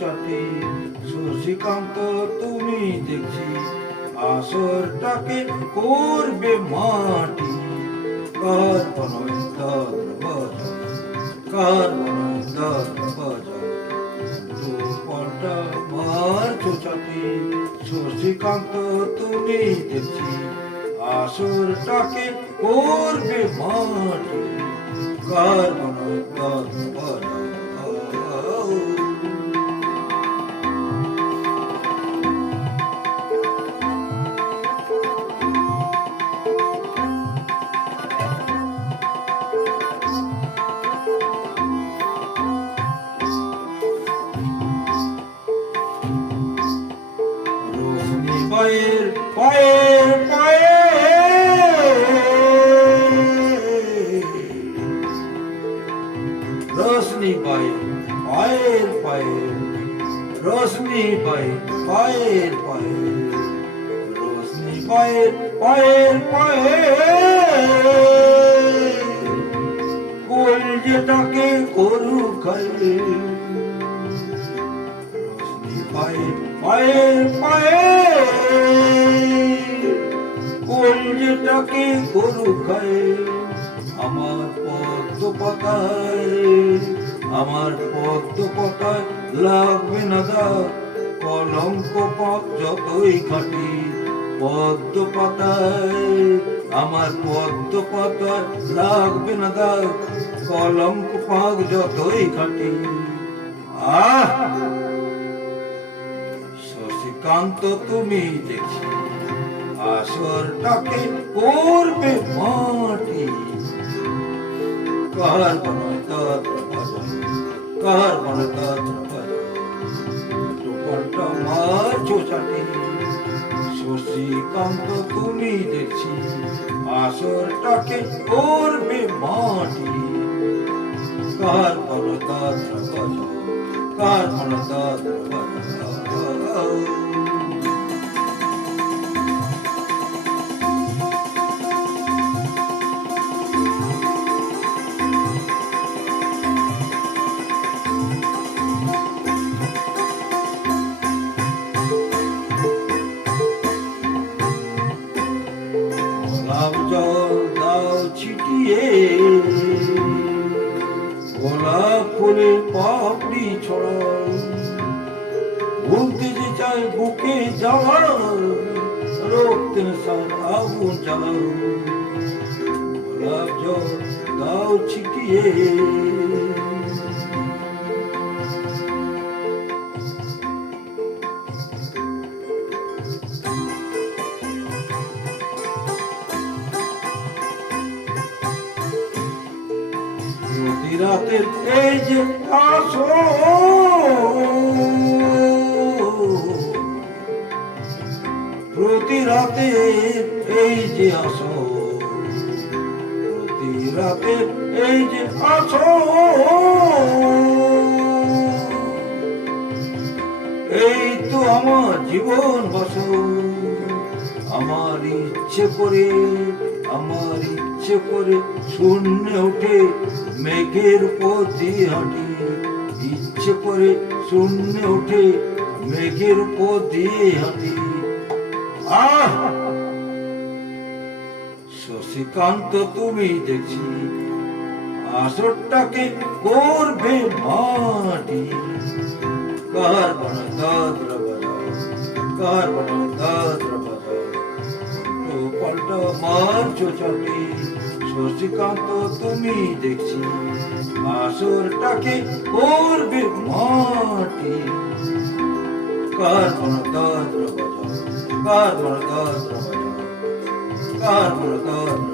চাটি শশীকান্ত তুমি দেখছি আসরটাকে করবে মাটি কার বানায় দাদর বাজা কার বানায় দাদর বাজা পাল্টা মারছো চাটি শশীকান্ত তুমি দেখছি আসরটাকে করবে মাটি কার মনে দাদর রোশনি পায়ে পায়ের পায়ে। রোশনি পায়ের পায়ের পায়ে। কোল যেটাকে গরু খাইলে রোশনি পায়ে পায়ে। পায়ে কলজেটাকে গরু খায় আমার পদ্ম পাতায় আমার পদ্ম পাতায় লাগবে না দাগ কলঙ্ক পাক যতই খাটি পদ্ম পাতায় আমার পদ্ম পাতায় লাগবে না দাগ কলঙ্ক পাক যতই খাটি আহ! শশীকান্ত, তুমি দেখি, আসরটাকে করবে মাটি। কার বনয় তার দুপাল্টা মার চোচাটি তুমি দেখছি আসরটাকে করবে মাটি। কার তার কার তার ছিটিয়ে গোলাপ পাপড়ি ছড়ান ভুলতে যে চায় বুকে যাওয়া রক্তের সার আগুন জ্বালাও গোলাপ জল দাও ছিটিয়ে। এই যে আসো। প্রতি রাতে এই যে আসো, প্রতি রাতে এই যে আসো। এই তো আমার জীবন বাসো ইচ্ছে করে, আমার ইচ্ছে করে শূন্য উঠে মেঘের পথে হাঁটি ইচ্ছে করে শূন্য উঠে মেঘের পথে হাঁটি শশীকান্ত, তুমি দেখছি, আসরটাকে করবে মাটি। কার বনা দাদ্র কার বনা দাদ্র হার্য শশীকান্ত তুমি দেখছি আসরটাকে করবে মাটি। কার মনতন্ত্র কার মনতন্ত্র কার মনতন্ত্র